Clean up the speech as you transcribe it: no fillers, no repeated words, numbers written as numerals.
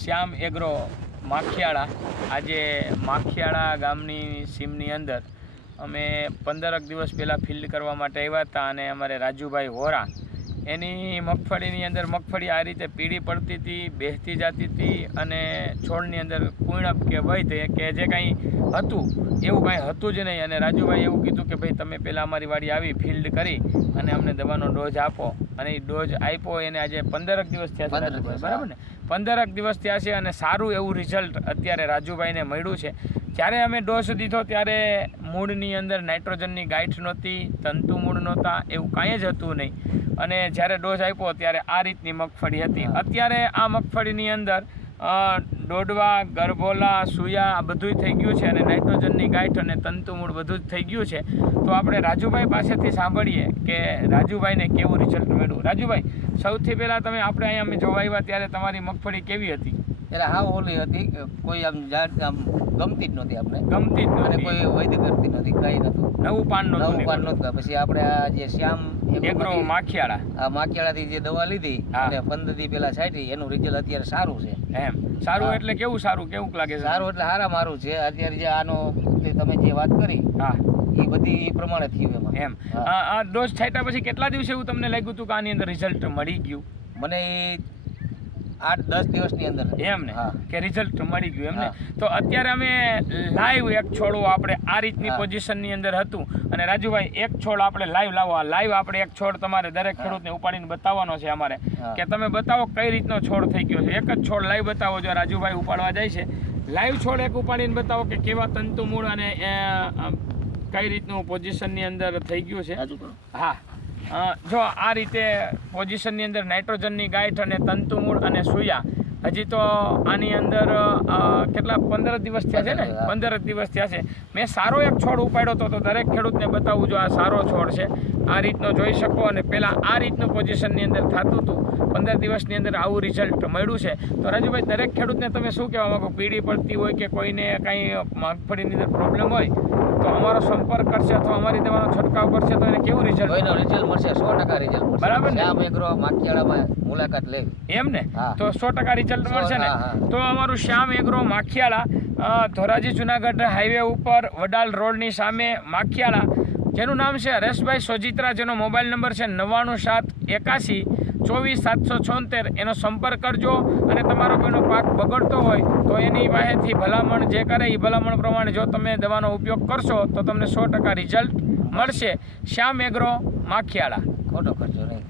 શ્યામ agro માખિયાળા. આજે માખિયાળા ગામની સીમની અંદર અમે 15 દિવસ પહેલાં ફિલ્ડ કરવા માટે આવ્યા હતા અને અમારે રાજુભાઈ હોરા એની મગફળીની અંદર મગફળી આ રીતે પીળી પડતી હતી, બેસતી જતી હતી અને છોડની અંદર કુણપ કે વય કે જે કાંઈ હતું એવું કાંઈ હતું જ નહીં. અને રાજુભાઈ એવું કીધું કે ભાઈ તમે પહેલાં અમારી વાડી આવી ફિલ્ડ કરી અને અમને દવાનો ડોઝ આપો. અને એ ડોઝ આપ્યો એને આજે 15 દિવસ થયા છે રાજુભાઈ, બરાબર ને? 15 દિવસ થયા છે અને સારું એવું રિઝલ્ટ અત્યારે રાજુભાઈને મળ્યું છે. જ્યારે અમે ડોઝ દીધો ત્યારે મૂળની અંદર નાઇટ્રોજનની ગાંઠ નહોતી, તંતુ મૂળ નહોતા, એવું કાંઈ જ હતું નહીં. અને જ્યારે ડોઝ આપ્યો ત્યારે આ રીતની મગફળી હતી. અત્યારે આ મગફળીની અંદર દોડવા, ગરભોલા, સુયા આ બધું થઈ ગયું છે અને નાઇટ્રોજનની ગાંઠ અને તંતુ મૂળ બધું જ થઈ ગયું છે. તો આપણે રાજુભાઈ પાસેથી સાંભળીએ કે રાજુભાઈને કેવું રિઝલ્ટ મળ્યું. રાજુભાઈ, સૌથી પહેલાં તમે આપણે અહીંયા અમે જોવા આવ્યા ત્યારે તમારી મગફળી કેવી હતી? એટલે હાવ ઓલી હતી, કોઈ આમ ગમતી જ નહોતી આપણે, ગમતી જ અને નહોતી, કોઈ વૈદ કરતી નહોતી, કઈ નહોતું, નવું પાન નહોતું. પછી આપણે આ જે શ્યામ એગ્રો માખિયાળા, આ માખિયાળાથી જે દવા લીધી અને 15 દી પહેલા છાંટી એનું રિઝલ્ટ અત્યારે સારું છે. એમ સારું એટલે કેવું સારું, કેવું લાગે છે? સારું એટલે હારા મારું છે. અત્યારે જે આનો તમે જે વાત કરી હા એ બધી એ પ્રમાણે થયું એમાં. એમ આ ડોઝ છાંટ્યા પછી કેટલા દિવસે એવું તમને લાગ્યું હતું કે આની અંદર રિઝલ્ટ મળી ગયું? મને 8-10 દિવસની અંદર એમ ને કે રિઝલ્ટ મળી ગયું એમ ને. તો અત્યારે અમે લાઈવ એક છોડું આપણે આ રીતની પોઝિશનની અંદર હતું અને રાજુભાઈ એક છોડ આપણે લાઈવ લાવો. આ લાઈવ આપણે એક છોડ તમારે દરેક ખેડૂતને ઉપાડીને બતાવવાનો છે અમારે, કે તમે બતાવો કઈ રીતનો છોડ થઈ ગયો છે. એક જ છોડ લાઈવ બતાવો. જો રાજુભાઈ ઉપાડવા જાય છે, લાઈવ છોડ એક ઉપાડીને બતાવો કે કેવા તંતુ મૂળ અને કઈ રીતનું પોઝિશનની અંદર થઈ ગયું છે. હા, જો આ રીતે પોઝિશનની અંદર નાઇટ્રોજનની ગાંઠ અને તંતુ મૂળ અને સુયા. હજી તો આની અંદર કેટલા 15 દિવસ થયા છે ને? 15 દિવસ થયા છે. મેં સારો એક છોડ ઉપાડ્યો હતો, તો દરેક ખેડૂતને બતાવું જો આ સારો છોડ છે, આ રીતનો જોઈ શકો. અને પહેલાં આ રીતનું પોઝિશનની અંદર થતું હતું, 15 દિવસની અંદર આવું રિઝલ્ટ મળ્યું છે. તો રાજુભાઈ, દરેક ખેડૂતને તમે શું કહેવા માગો? પીળી પડતી હોય કે કોઈને કાંઈ મગફળીની અંદર પ્રોબ્લેમ હોય તો અમારો સંપર્ક કરશે અથવા અમારી દવાનો છંટકાવ કરશે તો એને કેવું રિઝલ્ટ? એનો રિઝલ્ટ મળશે, 100% રિઝલ્ટ મળશે. બરાબર ને? શ્યામ એગ્રો માખિયાળામાં મુલાકાત લેવી. એમ ને? તો 100% રિઝલ્ટ મળશે ને? તો અમારું શ્યામ એગ્રો માખિયાળા, ધોરાજી જુનાગઢ હાઈવે ઉપર વડાલ રોડની સામે માખિયાળા, જેનું નામ છે હરેશભાઈ સોજિત્રા, જેનો મોબાઈલ નંબર છે 9978244776. એનો સંપર્ક કરજો. અને તમારો કોઈનો પાક બગડતો હોય તો એની પાસેથી ભલામણ જે કરે એ ભલામણ પ્રમાણે જો તમે દવાનો ઉપયોગ કરશો તો તમને 100% રિઝલ્ટ મળશે. શ્યામ એગ્રો માખિયાળા, ખોટો ખર્ચો નહીં.